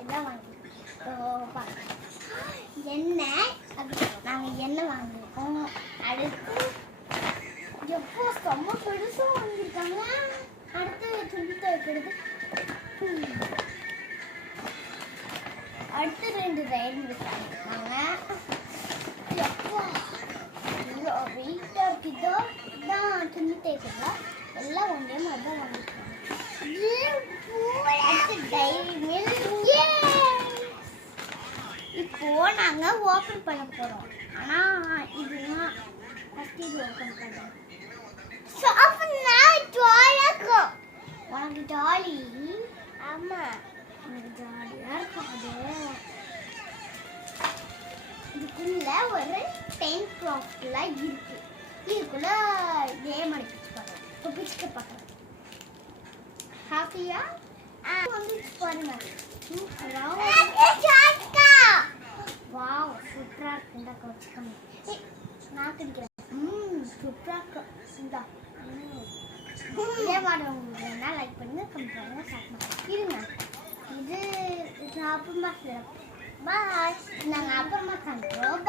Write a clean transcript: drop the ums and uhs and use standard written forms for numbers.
எல்லாம் வாங்கிருக்கோம். எண்ணெய் நாங்கள் எண்ணெய் வாங்கியிருக்கோம். அடுத்து எப்போ செம்ம பெருசும் வாங்கியிருக்காங்க. அடுத்து துணி துவைக்கிறது. அடுத்து 2 ரயில் வாங்கியிருக்காங்க. எப்போ இவ்வளோ வெயிட்டாக இருக்குதோ தான் துணி துவைக்கிறதா எல்லாம் ஒன்றே மாதிரி தான் வாங்கியிருக்காங்க. இப்போ நாங்க ஓபன் பண்ண போறோம். ஆனா இதுதான் ஃபர்ஸ்ட் இது ஓபன் பண்றோம். சோ அப்பனா ஜாலியா உனக்கு ஜாலி. ஆமா எனக்கு ஜாலியா இருக்காது. இதுக்குள்ள ஒரு பெயிண்ட் கிராஃப்ட்லாம் இருக்கு. இதுக்குள்ள கேம் அடிச்சு பார்க்கலாம். இப்போ பிடிக்க பார்க்கலாம். ஹாப்பியா வந்து பாருங்க. வாவ் சூப்பரா இருக்கு. இந்த கோச்சுக்கணும் நான் கிடைக்கிறேன். சூப்பரா இருக்கு. இந்த இதே மாதிரி உங்களுக்கு என்ன லைக் பண்ணுங்க, கமெண்ட் பண்ணுங்க, ஷேர் பண்ணுங்க. இருங்க இது அப்புறமா பாய். நாங்கள் அப்புறமா காண்றோம்.